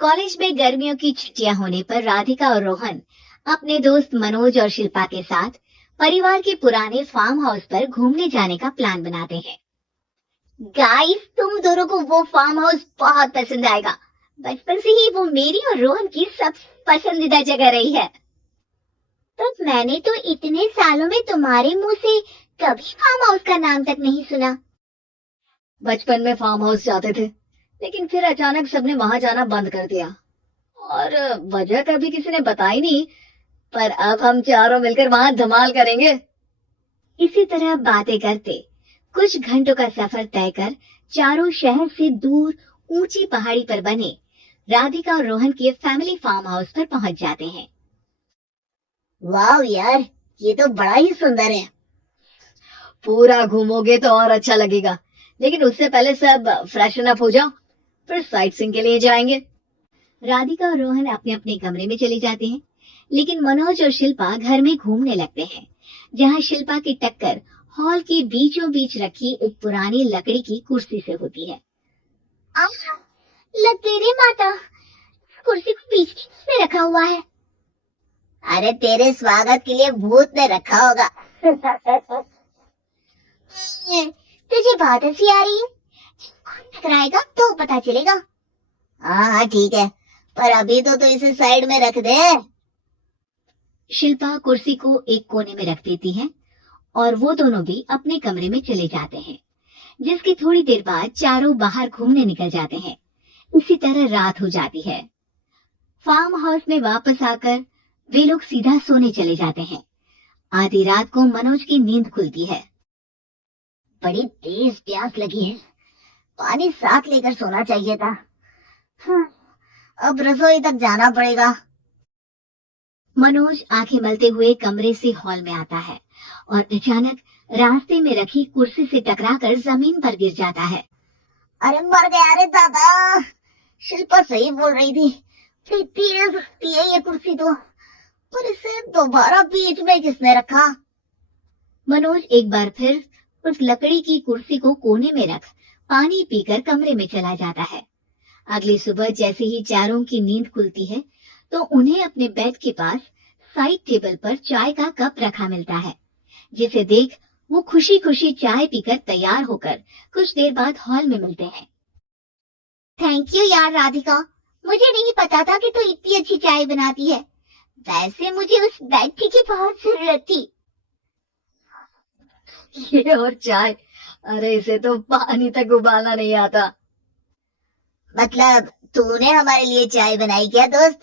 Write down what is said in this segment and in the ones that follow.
College में गर्मियों की छुट्टियां होने पर राधिका और रोहन अपने दोस्त मनोज और शिल्पा के साथ परिवार के पुराने फार्म हाउस पर घूमने जाने का प्लान बनाते हैं। गाइस, तुम दोनों को वो फार्म हाउस बहुत पसंद आएगा। बचपन से ही वो मेरी और रोहन की सबसे पसंदीदा जगह रही है। पर मैंने तो इतने सालों में तुम्हारे मुंह से कभी फार्म हाउस का नाम तक नहीं सुना। बचपन में फार्म हाउस जाते थे, लेकिन फिर अचानक सबने वहां जाना बंद कर दिया और वजह कभी किसी ने बताई नहीं। पर अब हम चारों मिलकर वहां धमाल करेंगे। इसी तरह बातें करते कुछ घंटों का सफर तय कर चारों शहर से दूर ऊंची पहाड़ी पर बने राधिका और रोहन के फैमिली फार्म हाउस पर पहुंच जाते हैं। वाह यार, ये तो बड़ा ही सुंदर है। पूरा घूमोगे तो और अच्छा लगेगा, लेकिन उससे पहले सब फ्रेशन अप हो जाओ, फिर साइट सीइंग के लिए जाएंगे। राधिका और रोहन अपने अपने कमरे में चले जाते हैं, लेकिन मनोज और शिल्पा घर में घूमने लगते हैं, जहां शिल्पा की टक्कर हॉल के बीचों बीच रखी एक पुरानी लकड़ी की कुर्सी से होती है। तेरे माता, कुर्सी को बीच में रखा हुआ है। अरे तेरे स्वागत के लिए भूत ने रखा होगा। तुझे बात हंसी आ रही है? टकराएगा तो पता चलेगा। हाँ ठीक है, पर अभी तो इसे साइड में रख दे। शिल्पा कुर्सी को एक कोने में रख देती है और वो दोनों भी अपने कमरे में चले जाते हैं, जिसकी थोड़ी देर बाद चारों बाहर घूमने निकल जाते हैं। इसी तरह रात हो जाती है। फार्म हाउस में वापस आकर वे लोग सीधा सोने चले जाते हैं। आधी रात को मनोज की नींद खुलती है। बड़ी तेज प्यास लगी है, पानी साथ लेकर सोना चाहिए था। अब रसोई तक जाना पड़ेगा। मनोज आंखें मलते हुए कमरे से हॉल में आता है और अचानक रास्ते में रखी कुर्सी से टकराकर जमीन पर गिर जाता है। अरे मर गया रे दादा, शिल्पा सही बोल रही थी, तेज होती है ये कुर्सी तो, पर इसे दोबारा बीच में किसने रखा? मनोज एक बार फिर उस लकड़ी की कुर्सी को कोने में रख पानी पीकर कमरे में चला जाता है। अगली सुबह जैसे ही चारों की नींद खुलती है तो उन्हें अपने बेड के पास साइड टेबल पर चाय का कप रखा मिलता है, जिसे देख वो खुशी खुशी चाय पीकर तैयार होकर कुछ देर बाद हॉल में मिलते हैं। थैंक यू यार राधिका, मुझे नहीं पता था कि तू इतनी अच्छी चाय बनाती है। वैसे मुझे उस बैग की बहुत जरूरत थी। ये और चाय, अरे इसे तो पानी तक उबालना नहीं आता। मतलब तूने हमारे लिए चाय बनाई क्या दोस्त?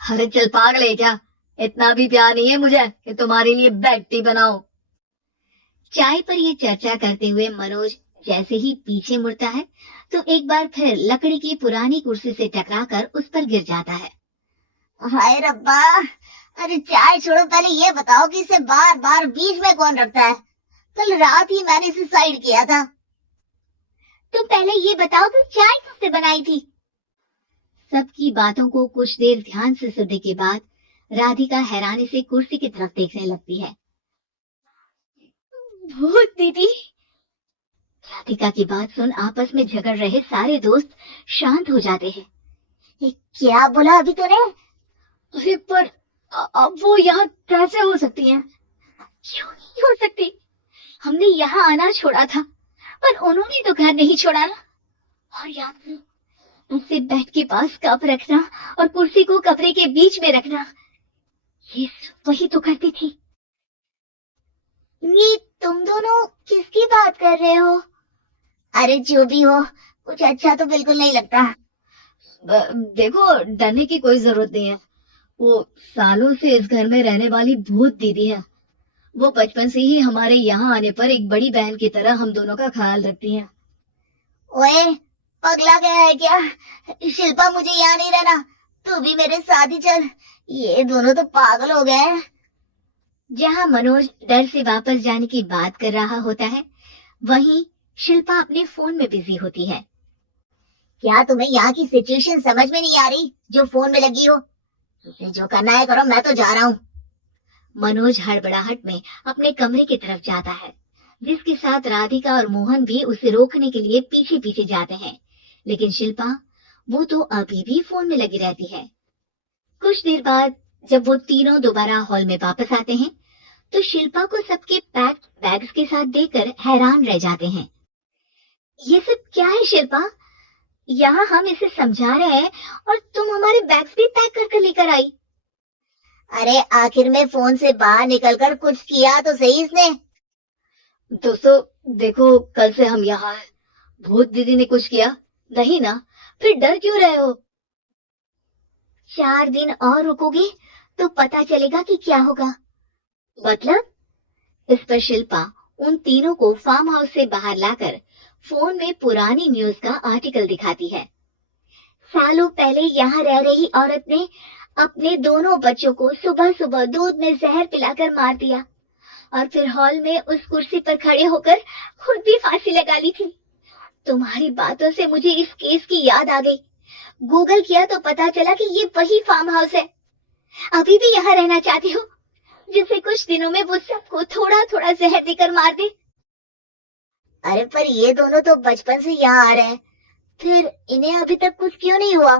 अरे चल पागल है क्या, इतना भी प्यार नहीं है मुझे कि तुम्हारे लिए बेड टी बनाऊं। चाय पर ये चर्चा करते हुए मनोज जैसे ही पीछे मुड़ता है तो एक बार फिर लकड़ी की पुरानी कुर्सी से टकराकर उस पर गिर जाता है। हाय रब्बा, अरे चाय छोड़ो, पहले ये बताओ कि इसे बार बार बीच में कौन रखता है? कल रात ही मैंने इसे साइड किया था। तुम पहले ये बताओ कि चाय किससे बनाई थी? सबकी बातों को कुछ देर ध्यान से सुनने के बाद राधिका हैरानी से कुर्सी की तरफ देखने लगती है। भूत दीदी। राधिका की बात सुन आपस में झगड़ रहे सारे दोस्त शांत हो जाते हैं। क्या बोला अभी तूने? अरे पर अब वो यहाँ कैसे हो सकती हैं? क्यों नहीं हो सकती? हमने यहाँ आना छोड़ा था, पर उन्होंने तो घर नहीं छोड़ा ना। और याद करो, उससे बेड के पास कप रखना और कुर्सी को कपड़े के बीच में रखना, ये सब वही तो करती थी। ये तुम दोनों किसकी बात कर रहे हो? अरे जो भी हो, कुछ अच्छा तो बिल्कुल नहीं लगता। देखो, डरने की कोई जरूरत नहीं है। वो सालों से इस घर में रहने वाली भूत दीदी है। वो बचपन से ही हमारे यहाँ आने पर एक बड़ी बहन की तरह हम दोनों का ख्याल रखती हैं। ओए, पगला गया है क्या? शिल्पा, मुझे यहाँ नहीं रहना, तू भी मेरे साथ ही चल। ये दोनों तो पागल हो गए हैं। जहाँ मनोज डर से वापस जाने की बात कर रहा होता है, वहीं शिल्पा अपने फोन में बिजी होती है। क्या तुम्हें यहाँ की सिचुएशन समझ में नहीं आ रही जो फोन में लगी हो? जो करना है करो, मैं तो जा रहा हूँ। मनोज हड़बड़ाहट में अपने कमरे की तरफ जाता है, जिसके साथ राधिका और मोहन भी उसे रोकने के लिए पीछे पीछे जाते हैं, लेकिन शिल्पा वो तो अभी भी फोन में लगी रहती है। कुछ देर बाद जब वो तीनों दोबारा हॉल में वापस आते हैं, तो शिल्पा को सबके पैक्ड बैग्स के साथ देखकर हैरान रह जाते हैं। ये सब क्या है शिल्पा? यहाँ हम इसे समझा रहे हैं और तुम हमारे बैग्स भी पैक कर कर लेकर आई। अरे आखिर में फोन से बाहर निकलकर कुछ किया तो सही इसने। दोस्तों देखो, कल से हम यहाँ हैं। भूत दीदी ने कुछ किया नहीं ना? फिर डर क्यों रहे हो? 4 दिन और रुकोगे तो पता चलेगा कि क्या होगा। मतलब? इस पर शिल्पा उन तीनों को फार्म हाउस से बाहर लाकर फोन में पुरानी न्यूज का आर्टिकल दिखाती है। सालों पहले यहाँ रह रही औरत ने अपने दोनों बच्चों को सुबह सुबह दूध में जहर पिलाकर मार दिया और फिर हॉल में उस कुर्सी पर खड़े होकर खुद भी फांसी लगा ली थी। तुम्हारी बातों से मुझे इस केस की याद आ गई। गूगल किया तो पता चला कि ये वही फार्म हाउस है। अभी भी यहाँ रहना चाहती हो, जिससे कुछ दिनों में वो सबको थोड़ा थोड़ा जहर देकर मार दे। अरे पर ये दोनों तो बचपन से यहाँ आ रहे हैं, फिर इन्हें अभी तक कुछ क्यों नहीं हुआ?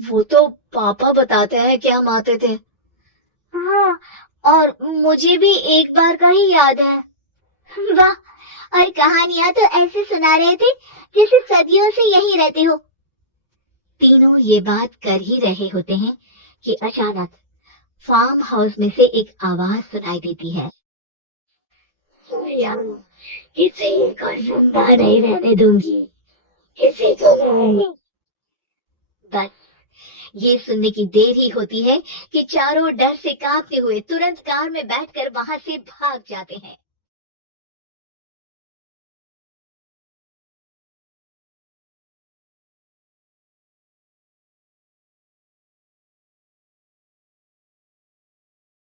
वो तो पापा बताते हैं कि हम आते थे। हाँ, और मुझे भी एक बार का ही याद है। वाह, और कहानियां तो ऐसे सुना रहे थे जैसे सदियों से यहीं रहते हो। तीनों ये बात कर ही रहे होते हैं कि अचानक फार्म हाउस में से एक आवाज सुनाई देती है। किसी को जिंदा नहीं रहने दूंगी, किसी को नहीं। बस ये सुनने की देर ही होती है कि चारों डर से कांपते हुए तुरंत कार में बैठकर वहां से भाग जाते हैं।